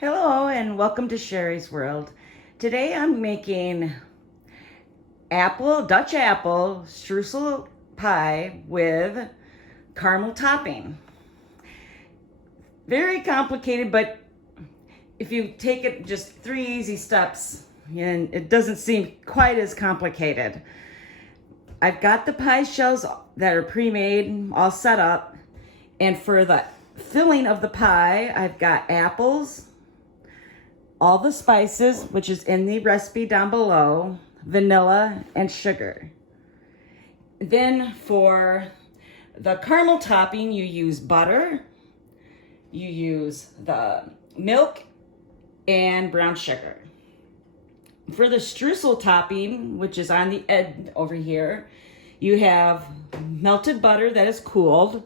Hello and welcome to Sherry's World. Today I'm making Dutch apple streusel pie with caramel topping. Very complicated, but if you take it just 3 easy steps, and it doesn't seem quite as complicated. I've got the pie shells that are pre-made, all set up, and for the filling of the pie, I've got apples, all the spices, which is in the recipe down below, vanilla, and sugar. Then for the caramel topping, you use butter, you use the milk, and brown sugar. For the streusel topping, which is on the end over here, you have melted butter that is cooled,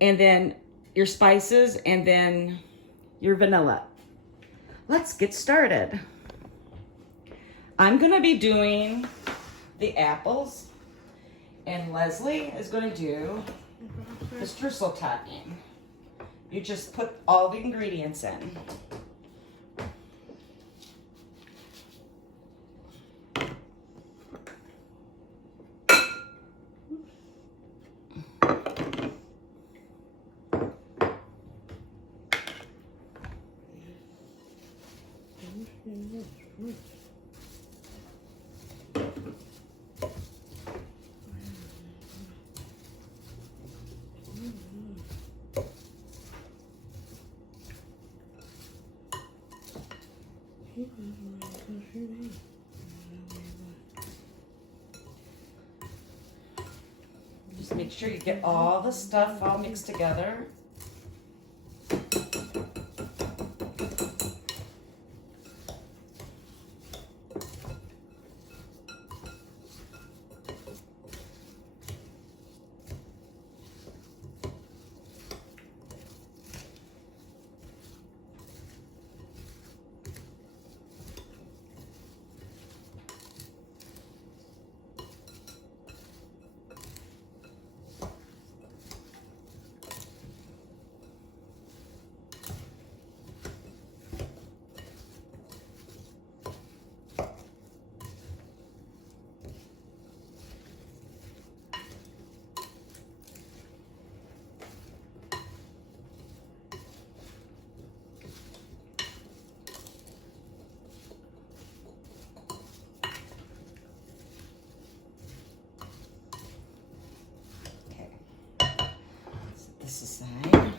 and then your spices, and then your vanilla. Let's get started. I'm gonna be doing the apples, and Leslie is gonna do the streusel topping. You just put all the ingredients in. Just make sure you get all the stuff all mixed together. This aside.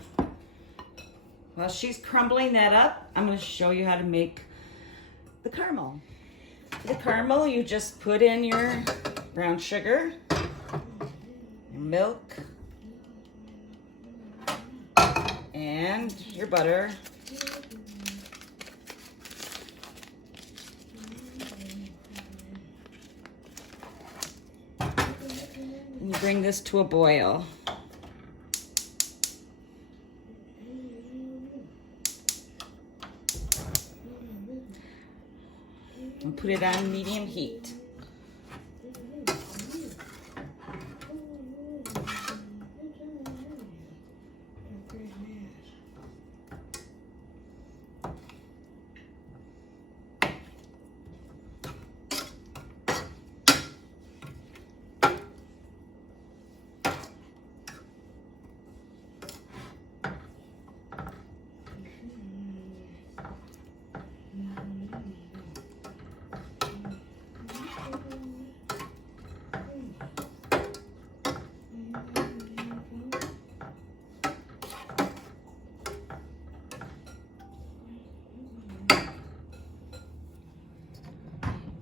While she's crumbling that up, I'm going to show you how to make the caramel. The caramel, you just put in your brown sugar, your milk, and your butter. And you bring this to a boil. And put it on medium heat.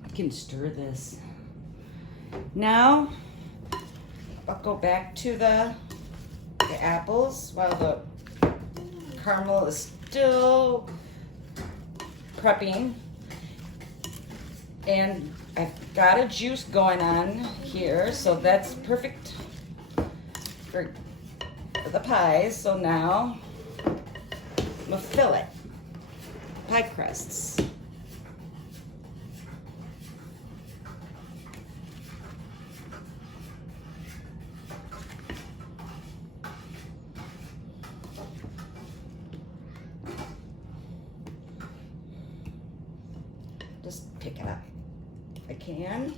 You can stir this. Now, I'll go back to the apples while the caramel is still prepping. And I've got a juice going on here, so that's perfect for the pies. So now, I'm gonna fill it. Pie crusts. pick it up if I can.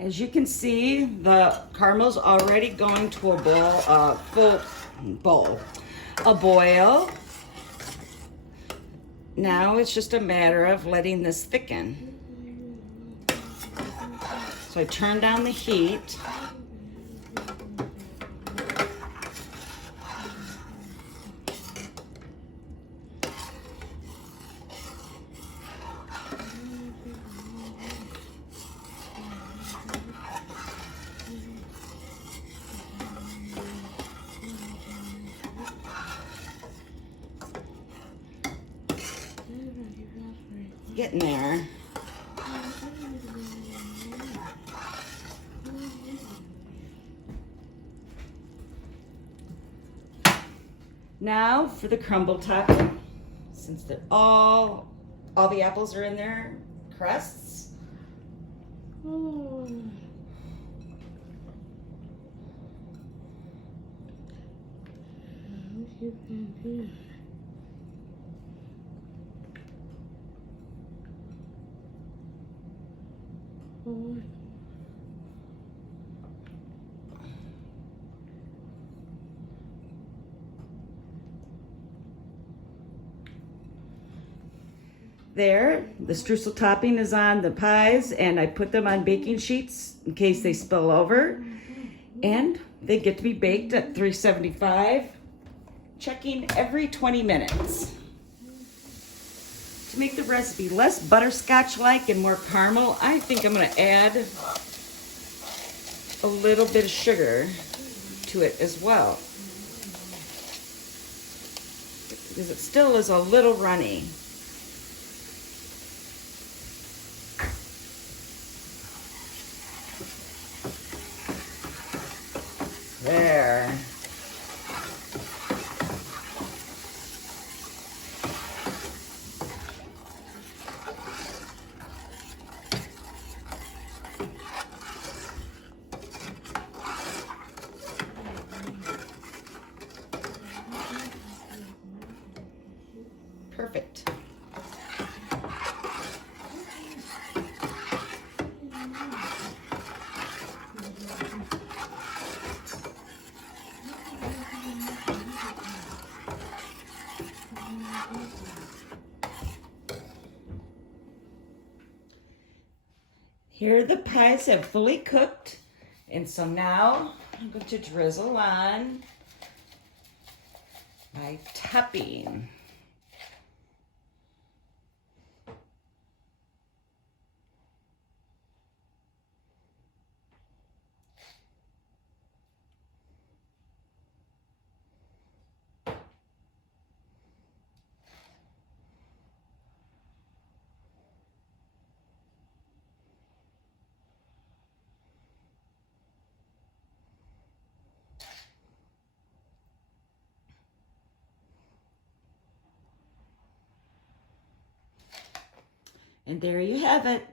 As you can see, the caramel's already going to a boil. Now it's just a matter of letting this thicken. So I turn down the heat. Getting there. Now for the crumble topping. Since they're all the apples are in their crusts. There, the streusel topping is on the pies, and I put them on baking sheets in case they spill over. And they get to be baked at 375, checking every 20 minutes. To make the recipe less butterscotch-like and more caramel, I think I'm going to add a little bit of sugar to it as well, because it still is a little runny. There. Perfect. Here the pies have fully cooked, and so now I'm going to drizzle on my topping. And there you have it.